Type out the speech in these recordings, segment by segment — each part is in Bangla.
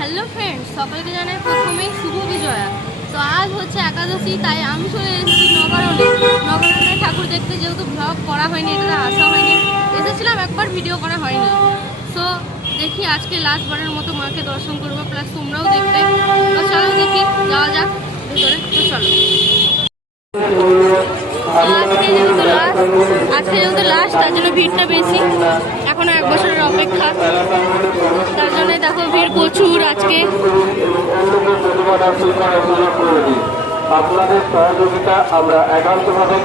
হ্যালো ফ্রেন্ডস সকলকে জানাই প্রথমেই শুভ বিজয়া। তো আজ হচ্ছে একাদশী, তাই আমি চলে এসেছি নবারণে। নবারণে ঠাকুর দেখতে যেহেতু ব্লগ করা হয়নি এটা আসা হয়নি। এসেছিলাম একবার ভিডিও করা হয়নি। সো দেখি আজকে লাস্ট বারের মতো মাকে দর্শন করব প্লাস তোমরাও দেখবে তো চলো দেখি, যাওয়া যাক ভিতরে। তো চলো। আজকে যেহেতু লাস্ট আজকে যেহেতু লাস্ট তার জন্য ভিড়টা বেশি। এখনও এক বছরের অপেক্ষা। তার জন্য দেখো ভিড় প্রচুর আজকে। আপনাদের সহযোগিতা আমরা একান্তভাবে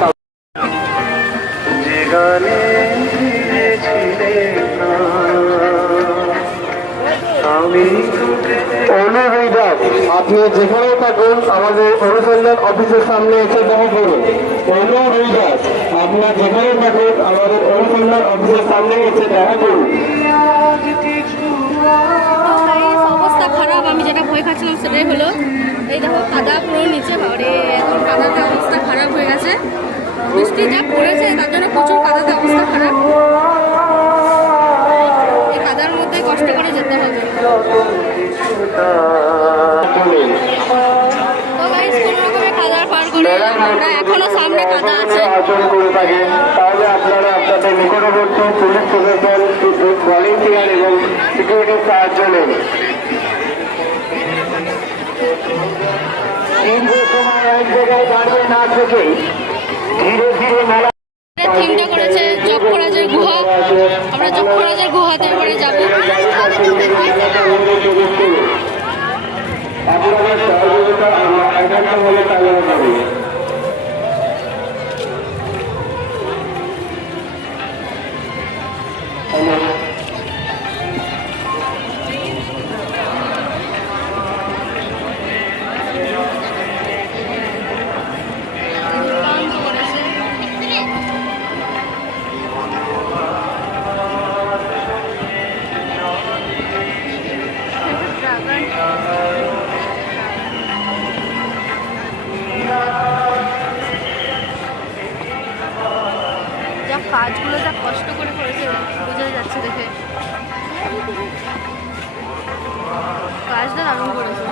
আপনি যেখানে থাকুন আমাদের অনুসন্ধান অফিসের সামনে এসে দেখা করুন। অনুবিদাস আপনার যেখানে থাকুন আমাদের অনুসন্ধান অফিসের সামনে এসে দেখা করুন। অবস্থা খারাপ আমি যেটা ভয় খাচ্ছিলাম সেটাই হলো এই দেখো কাদা পুরো নিচে বাড়ে এখন কাদাতে অবস্থা খারাপ হয়ে গেছে। বৃষ্টি যা পড়েছে তার জন্য প্রচুর কাদাতে অবস্থা আমরা এখনও সামনে কাদা আছে। আচরণ করে থাকেন তাহলে আপনারা আপনাদের নিকটবর্তী পুলিশ প্রশাসন ভলেন্টিয়ার এবং সিকিউরিটির সাহায্য নেন সময় এক জায়গায় দাঁড়িয়ে না থেকে ধীরে ধীরে মেলা থিমটা করেছে দারুণ করেছে!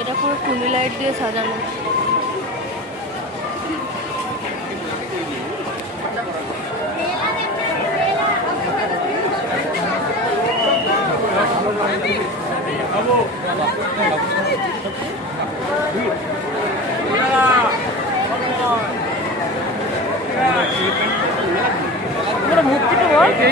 এটা পুরো টুনি লাইট দিয়ে সাজানো।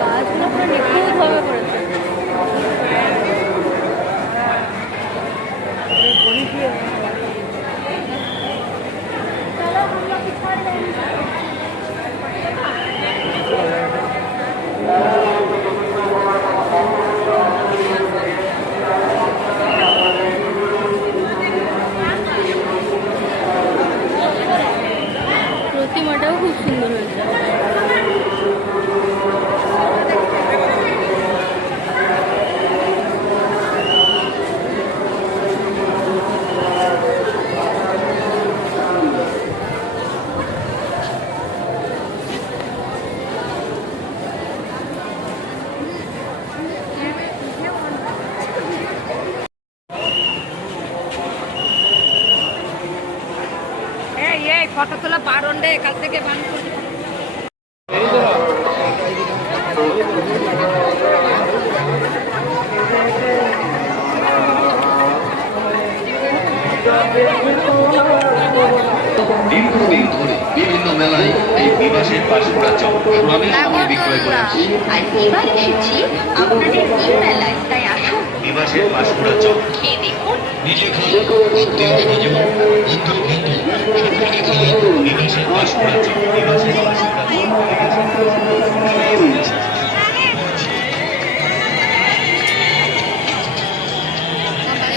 কাজগুলো পুরো নিখুঁতভাবে করেছে প্রতিমাটাও খুব সুন্দর হয়েছে এই এই ফটো তোলা রে কাল থেকে দীর্ঘদিন ধরে বিভিন্ন মেলায় এই বিবাসের পাশকুড়া চপ সুনামের সঙ্গে বিক্রয় করে আর এবার এসেছি আপনাদের এই মেলায়। তাই আসুন। বিবাসের পাশকুড়া চপ খেয়ে দেখুন নিজে খান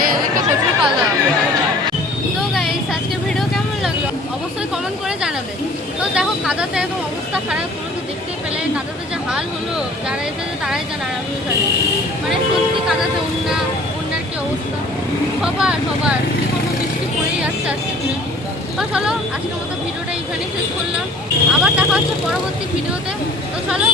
এদিকে প্রচুর তো গাইস আজকে ভিডিও কেমন লাগল? অবশ্যই কমেন্ট করে জানাবে। তো দেখো, কাদাতে একদম অবস্থা খারাপ, তোমরা তো দেখতে পেলে। কাদাতে যে হাল হলো, যারা এসেছে তারাই জানে, আর আমিও জানি। মানে সত্যি কাদাতে কি অবস্থা। সবার সবার কি করব? বৃষ্টি পড়েই যাচ্ছে আজকে তো চলো, আজকের মতো ভিডিওটা এখানেই শেষ করলাম। আবার দেখা হচ্ছে পরবর্তী ভিডিওতে। তো চলো